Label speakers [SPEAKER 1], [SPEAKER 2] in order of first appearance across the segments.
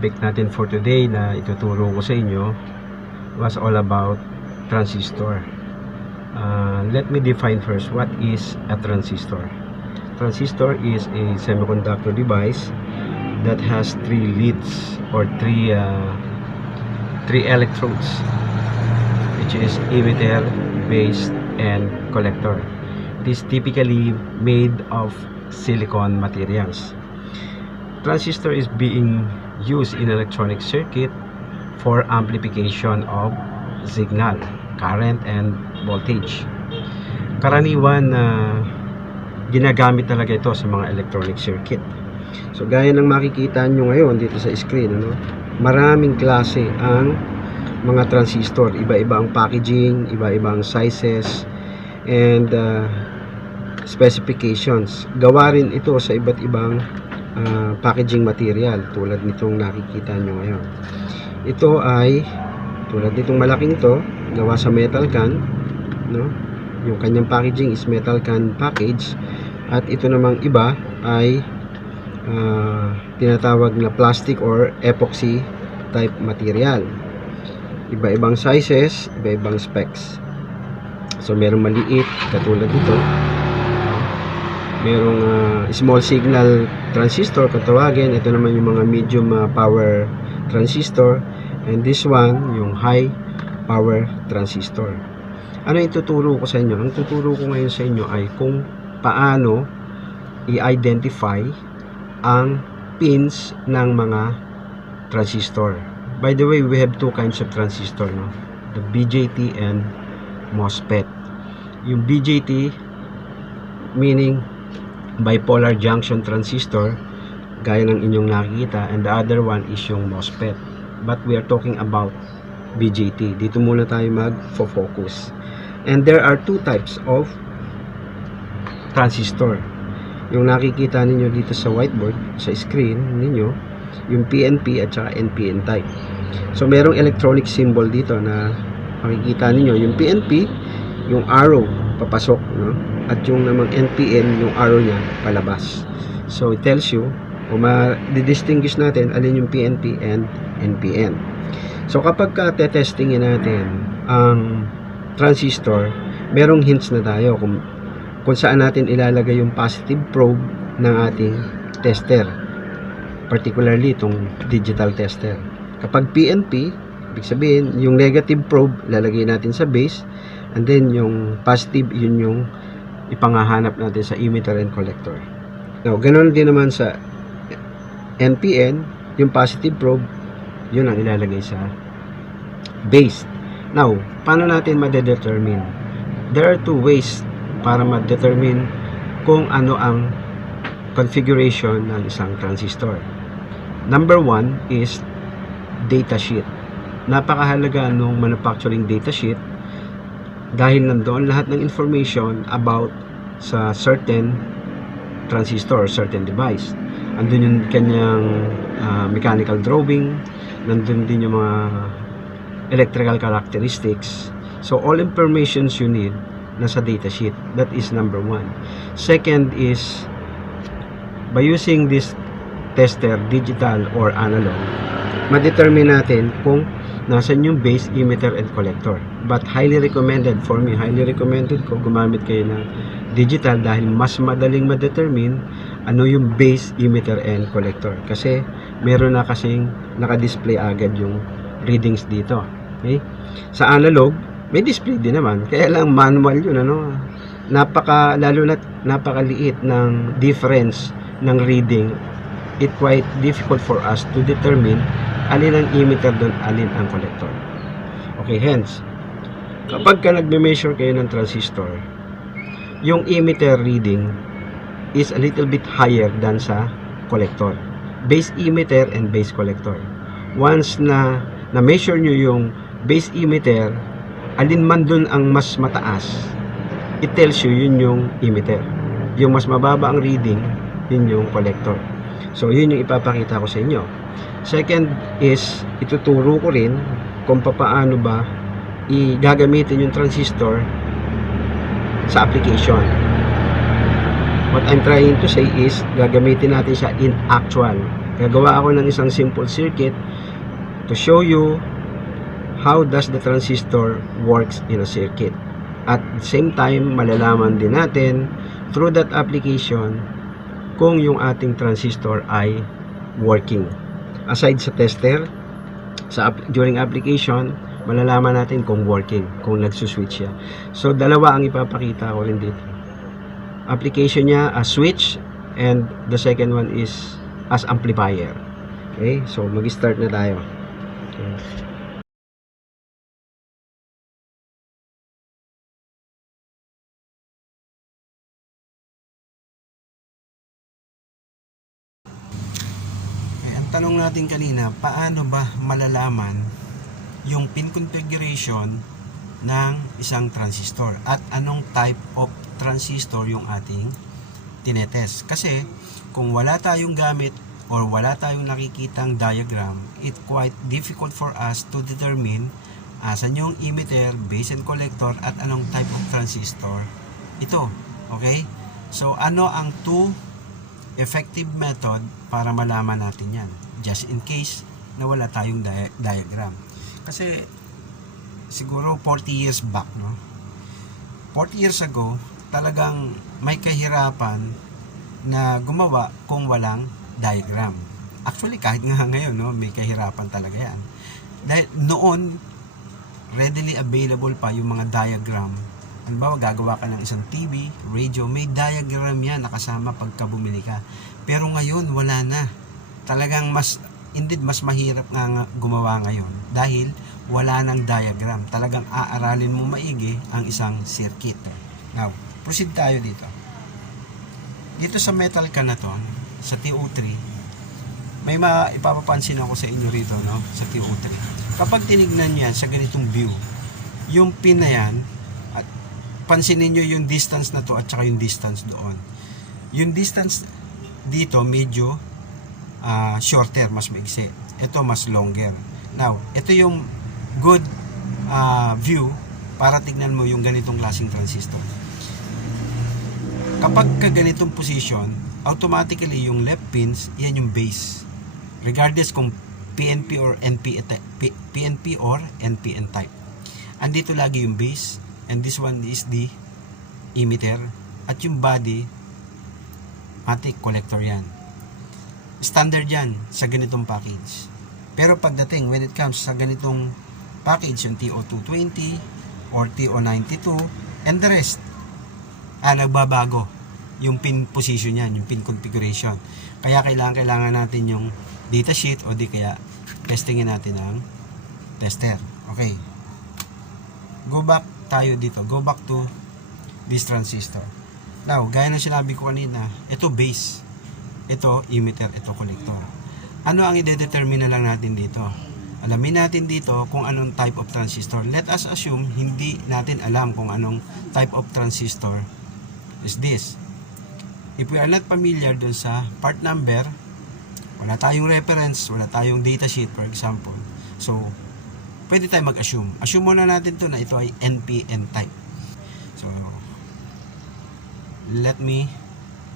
[SPEAKER 1] topic natin for today na ituturo ko sa inyo was all about transistor. Uh, let me define first what is a transistor. Transistor is a semiconductor device that has three leads or three uh, three electrodes which is emitter, base, and collector. It is typically made of silicon materials. Transistor is being used in electronic circuit for amplification of signal, current, and voltage. Karaniwan na ginagamit talaga ito sa mga electronic circuit. So gaya ng makikita nyo ngayon dito sa screen, ano, maraming klase ang mga transistor. Iba-iba ang packaging, iba-iba ang sizes, and uh, specifications. Gawa rin ito sa iba't ibang uh, packaging material tulad nitong nakikita nyo ngayon. Ito ay tulad nitong malaking ito, gawa sa metal can, no? Yung kanyang packaging is metal can package at ito namang iba ay uh, tinatawag na plastic or epoxy type material. Iba-ibang sizes, iba-ibang specs. So merong maliit katulad nito. Merong uh, small signal transistor kung tawagin. Ito naman yung mga medium uh, power transistor. And this one, yung high power transistor. Ano yung tuturo ko sa inyo? Ang tuturo ko ngayon sa inyo ay kung paano i-identify ang pins ng mga transistor. By the way, we have two kinds of transistor, no? The BJT and MOSFET. Yung BJT meaning bipolar junction transistor gaya ng inyong nakikita and the other one is yung MOSFET. But we are talking about BJT. Dito muna tayo mag-focus. And there are two types of transistor. Yung nakikita ninyo dito sa whiteboard, sa screen ninyo, yung PNP at saka NPN type. So merong electronic symbol dito na makikita ninyo yung PNP, yung arrow papasok, no? At yung namang NPN, yung arrow niya palabas. So it tells you o ma-distinguish natin alin yung PNP and NPN. So kapag ka testingin natin ang transistor, merong hints na tayo kung kung saan natin ilalagay yung positive probe ng ating tester. Particularly itong digital tester. Kapag PNP, ibig sabihin, yung negative probe lalagay natin sa base and then yung positive, yun yung ipangahanap natin sa emitter and collector. Now, ganun din naman sa NPN, yung positive probe, yun ang ilalagay sa base. Now, paano natin madedetermine? There are two ways para ma-determine kung ano ang configuration ng isang transistor. Number one is data sheet. Napakahalaga nung manufacturing data sheet dahil nandoon lahat ng information about sa certain transistor, certain device. Andun yung kanyang uh, mechanical drawing, nandun din yung mga electrical characteristics. So, all informations you need nasa data sheet. That is number one. Second is, by using this tester, digital or analog, ma-determine natin kung nasan yung base, emitter, and collector. But highly recommended for me, highly recommended ko gumamit kayo ng digital dahil mas madaling ma-determine ano yung base, emitter, and collector. Kasi meron na kasing naka-display agad yung readings dito. Okay? Sa analog, may display din naman. Kaya lang manual yun, ano? Napaka, lalo na napakaliit ng difference ng reading. It quite difficult for us to determine alin ang emitter doon, alin ang collector. Okay, hence, kapag ka nagme-measure kayo ng transistor, yung emitter reading is a little bit higher than sa collector. Base emitter and base collector. Once na na-measure nyo yung base emitter, alin man dun ang mas mataas, it tells you yun yung emitter. Yung mas mababa ang reading, yun yung collector. So, yun yung ipapakita ko sa inyo. Second is, ituturo ko rin kung paano ba i-gagamitin yung transistor sa application. What I'm trying to say is, gagamitin natin siya in actual Gagawa ako ng isang simple circuit to show you how does the transistor works in a circuit. At same time, malalaman din natin through that application kung yung ating transistor ay working. Aside sa tester, sa during application, malalaman natin kung working, kung nagsuswitch siya. So, dalawa ang ipapakita ko rin dito. Application niya as switch and the second one is as amplifier. Okay? So, mag-start na tayo. Okay. Tanong natin kanina, paano ba malalaman yung pin configuration ng isang transistor at anong type of transistor yung ating tinetest. Kasi kung wala tayong gamit or wala tayong nakikitang diagram, it quite difficult for us to determine asan yung emitter, base and collector at anong type of transistor ito. Okay? So ano ang two effective method para malaman natin yan. Just in case na wala tayong dia- diagram. Kasi siguro 40 years back, no? 40 years ago, talagang may kahirapan na gumawa kung walang diagram. Actually, kahit nga ngayon, no, may kahirapan talaga yan. Dahil noon, readily available pa yung mga diagram. Halimbawa, gagawa ka ng isang TV, radio, may diagram yan nakasama pagka bumili ka. Pero ngayon, wala na. Talagang mas, indeed, mas mahirap nga, gumawa ngayon dahil wala nang diagram. Talagang aaralin mo maigi ang isang circuit. Now, proceed tayo dito. Dito sa metal canaton, sa TO3, may maipapapansin ako sa inyo rito, no? Sa TO3. Kapag tinignan yan sa ganitong view, yung pin na yan, at pansinin nyo yung distance na to at saka yung distance doon. Yung distance dito medyo ah, shorter, mas maigsi. Ito mas longer. Now, ito yung good ah, view para tignan mo yung ganitong klaseng transistor. Kapag ka ganitong position, automatically yung left pins, yan yung base. Regardless kung PNP or NP, PNP or NPN type. Andito lagi yung base and this one is the emitter at yung body matic collector yan. Standard yan sa ganitong package. Pero pagdating when it comes sa ganitong package yung TO220 or TO92 and the rest ah, nagbabago yung pin position yan, yung pin configuration. Kaya kailangan kailangan natin yung data sheet o di kaya testingin natin ang tester. Okay. Go back tayo dito. Go back to this transistor. Now, gaya ng sinabi ko kanina, ito base. Ito emitter, ito collector. Ano ang i-determine na lang natin dito? Alamin natin dito kung anong type of transistor. Let us assume hindi natin alam kung anong type of transistor is this. If we are not familiar dun sa part number, wala tayong reference, wala tayong datasheet for example. So, pwede tayo mag-assume. Assume muna natin to na ito ay NPN type. So, let me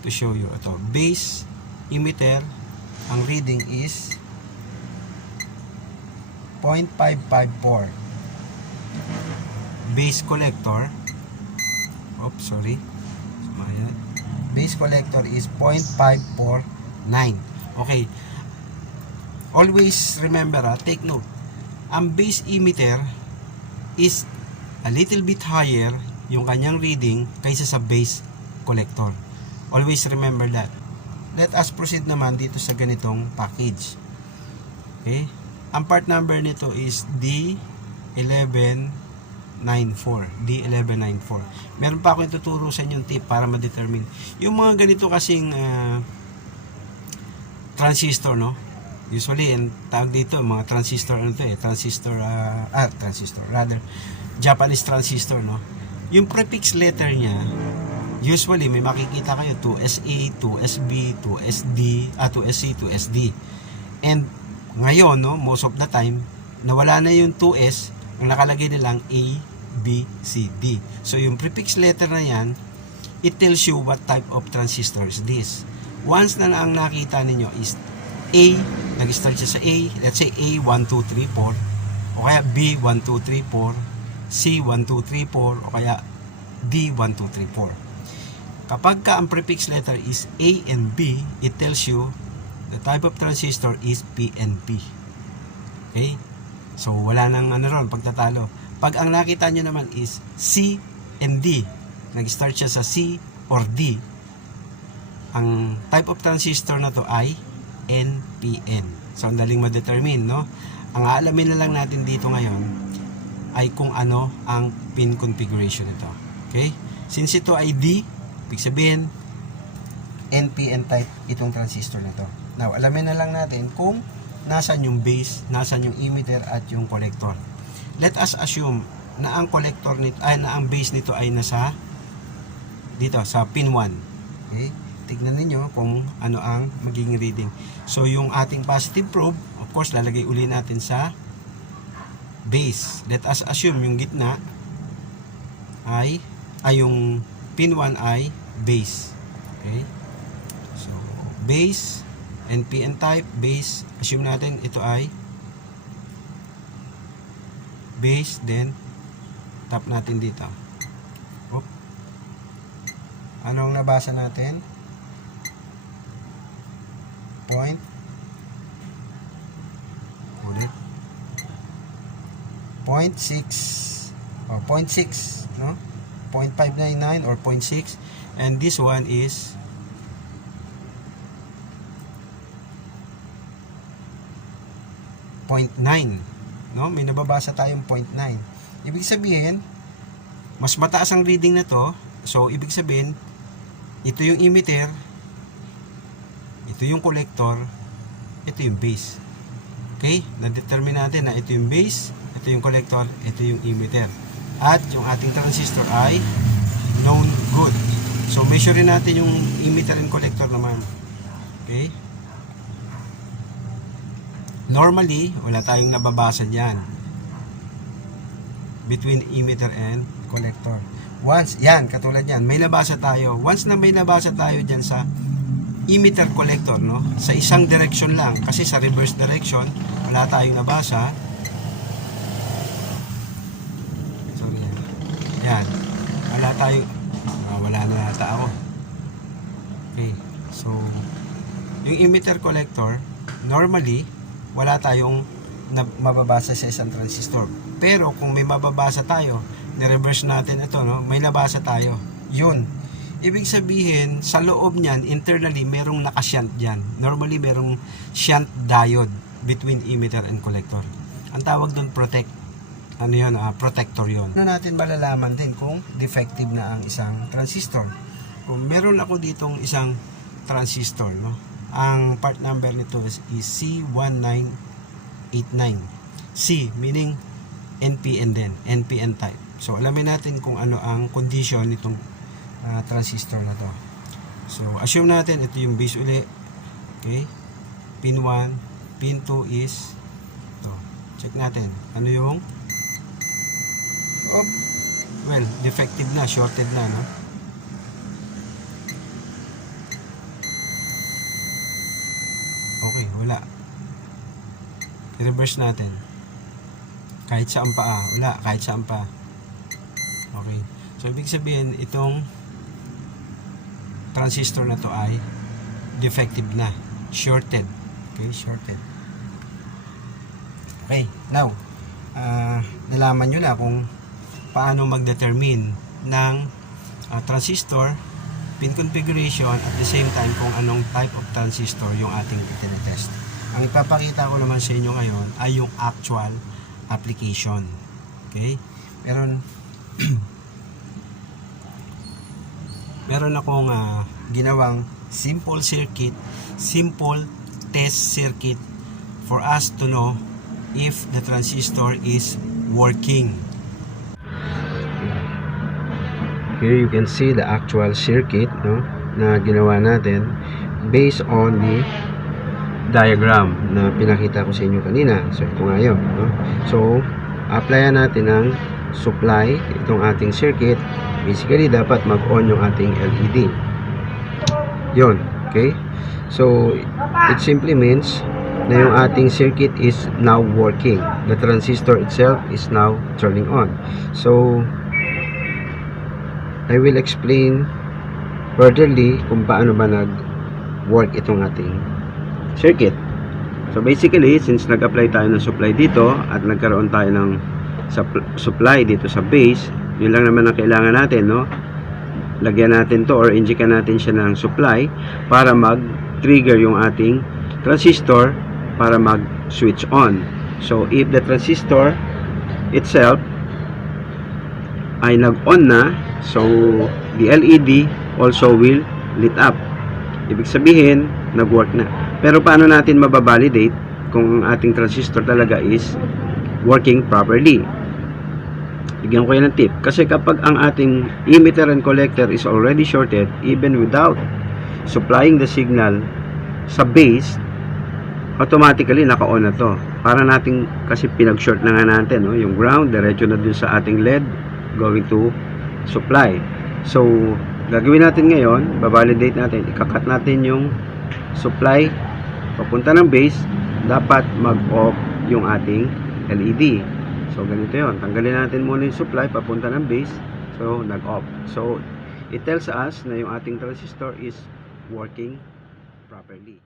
[SPEAKER 1] to show you ito. Base emitter, ang reading is 0.554. Base collector, oops, sorry. Ayan. Base collector is 0.549. Okay. Always remember, ah, take note. Ang base emitter is a little bit higher yung kanyang reading kaysa sa base collector. Always remember that. Let us proceed naman dito sa ganitong package. Okay? Ang part number nito is D1194. D1194. Meron pa ako ituturo sa inyo tip para ma-determine. Yung mga ganito kasing ah, transistor, no? Usually, ang tawag dito, mga transistor, ano to eh, transistor, ah, ah, transistor, rather, Japanese transistor, no? Yung prefix letter niya, usually may makikita kayo 2SA, 2SB, 2SD, ah, 2SC, 2SD. And ngayon, no, most of the time, nawala na yung 2S, ang nakalagay na lang A, B, C, D. So yung prefix letter na yan, it tells you what type of transistor is this. Once na ang nakita ninyo is A, nag-start siya sa A, let's say A 1 2 3 4 o kaya B 1 2 3 4, C 1 2 3 4 o kaya D 1 2 3 4. Kapag ka ang prefix letter is A and B, it tells you the type of transistor is PNP. Okay? So wala nang ano ron, pagtatalo. Pag ang nakita nyo naman is C and D, nag-start siya sa C or D, ang type of transistor na to ay NPN. So, ang daling ma-determine, no? Ang aalamin na lang natin dito ngayon ay kung ano ang pin configuration nito. Okay? Since ito ay D, ibig sabihin, NPN type itong transistor na to. Now, alamin na lang natin kung nasan yung base, nasan yung emitter at yung collector. Let us assume na ang collector nito ay na ang base nito ay nasa dito sa pin 1. Okay? Tignan niyo kung ano ang magiging reading. So yung ating positive probe, of course lalagay uli natin sa base. Let us assume yung gitna ay ay yung pin 1 ay base. Okay? So base NPN type base assume natin ito ay base then tap natin dito. Oop. Anong nabasa natin? Point. Ulit. Point 6. Oh, point 6, no? Point 599 or point 6. And this one is point 9. No? May nababasa tayong point 9. Ibig sabihin, mas mataas ang reading na to. So, ibig sabihin, ito yung emitter, ito yung collector, ito yung base. Okay? Na-determine natin na ito yung base, ito yung collector, ito yung emitter. At yung ating transistor ay known good. So, measure natin yung emitter and collector naman. Okay? Normally, wala tayong nababasa dyan between emitter and collector. Once, yan, katulad yan, may nabasa tayo. Once na may nabasa tayo dyan sa emitter collector, no? Sa isang direction lang. Kasi sa reverse direction, wala tayong nabasa. Sorry. Yan. Yan. Wala tayo. Ah, wala na yata ako. Okay. So, yung emitter collector, normally, wala tayong na mababasa sa isang transistor. Pero kung may mababasa tayo, ni-reverse natin ito, no? may nabasa tayo. Yun. Ibig sabihin, sa loob niyan, internally, merong nakashunt dyan. Normally, merong shunt diode between emitter and collector. Ang tawag doon, protect. Ano yun? ah, protector yun. Ano natin malalaman din kung defective na ang isang transistor. Kung meron ako ditong isang transistor, no? Ang part number nito is, is C1989. C, meaning NPN din, NPN type. So, alamin natin kung ano ang condition nitong ah, transistor na to. So, assume natin ito yung base uli. Okay? Pin 1, pin 2 is to. Check natin. Ano yung Oh, well, defective na, shorted na, no? Okay, wala. I-reverse natin. Kahit saan pa ah. Wala, kahit saan pa. Okay. So, ibig sabihin, itong transistor na to ay defective na. Shorted. Okay, shorted. Okay, now, ah nalaman nyo na kung paano mag-determine ng ah, transistor, pin configuration, at the same time kung anong type of transistor yung ating itinetest. Ang ipapakita ko naman sa inyo ngayon ay yung actual application. Okay? Meron meron akong ah, ginawang simple circuit, simple test circuit for us to know if the transistor is working. Here you can see the actual circuit no, na ginawa natin based on the diagram na pinakita ko sa inyo kanina. So, ito nga yun. No? So, applyan natin ang supply itong ating circuit. Basically, dapat mag-on yung ating LED. Yun. Okay? So, it simply means na yung ating circuit is now working. The transistor itself is now turning on. So, I will explain furtherly kung paano ba nag-work itong ating circuit. So, basically, since nag-apply tayo ng supply dito at nagkaroon tayo ng supp- supply dito sa base, yun lang naman ang kailangan natin, no? Lagyan natin to or injectan natin siya ng supply para mag-trigger yung ating transistor para mag-switch on. So, if the transistor itself ay nag-on na, so the LED also will lit up. Ibig sabihin, nag-work na. Pero paano natin mababalidate kung ating transistor talaga is working properly? Bigyan ko yan ng tip. Kasi kapag ang ating emitter and collector is already shorted, even without supplying the signal sa base, automatically naka-on na to. Para nating kasi pinag-short na nga natin, no? yung ground, diretso na dun sa ating LED going to supply. So, gagawin natin ngayon, babalidate natin, ikakat natin yung supply papunta ng base, dapat mag-off yung ating LED. So, ganito yon Tanggalin natin muna yung supply papunta ng base. So, nag-off. So, it tells us na yung ating transistor is working properly.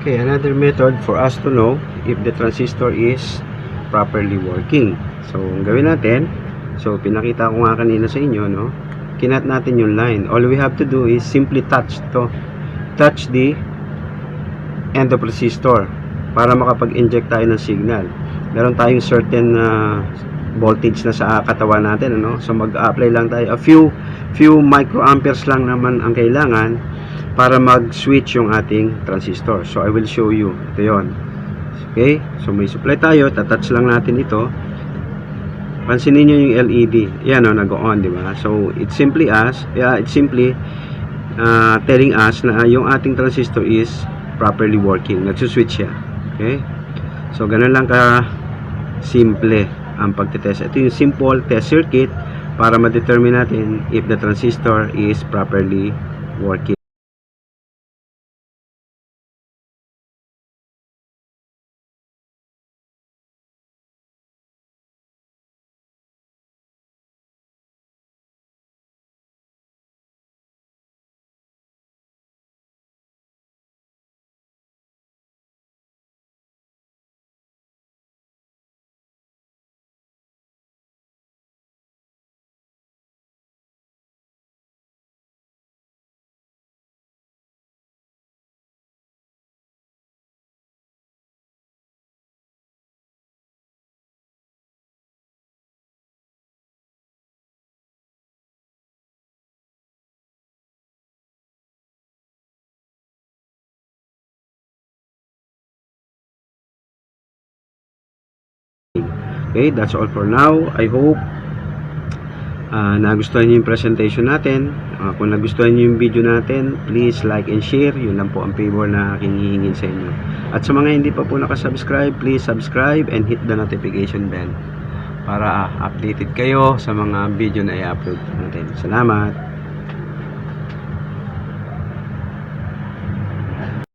[SPEAKER 1] Okay, another method for us to know if the transistor is properly working. So, ang gawin natin, so pinakita ko nga kanina sa inyo, no? Kinat natin yung line. All we have to do is simply touch to. Touch the end of resistor para makapag-inject tayo ng signal. Meron tayong certain uh, voltage na sa katawan natin, ano? So mag-apply lang tayo. A few few microamperes lang naman ang kailangan para mag-switch yung ating transistor. So, I will show you. Ito yon. Okay? So, may supply tayo. Tatouch lang natin ito. Pansinin nyo yung LED. Yan o, nag-on, di ba? So, it simply as, yeah, it's simply uh, telling us na yung ating transistor is properly working. Nagsuswitch siya. Okay? So, ganun lang ka simple ang pagtetest. Ito yung simple test circuit para ma-determine natin if the transistor is properly working. Okay, that's all for now. I hope uh, nagustuhan niyo yung presentation natin. Ah, kung nagustuhan niyo yung video natin, please like and share. Yun lang po ang favor na aking hihingin sa inyo. At sa mga hindi pa po nakasubscribe, please subscribe and hit the notification bell para updated kayo sa mga video na i-upload natin. Salamat!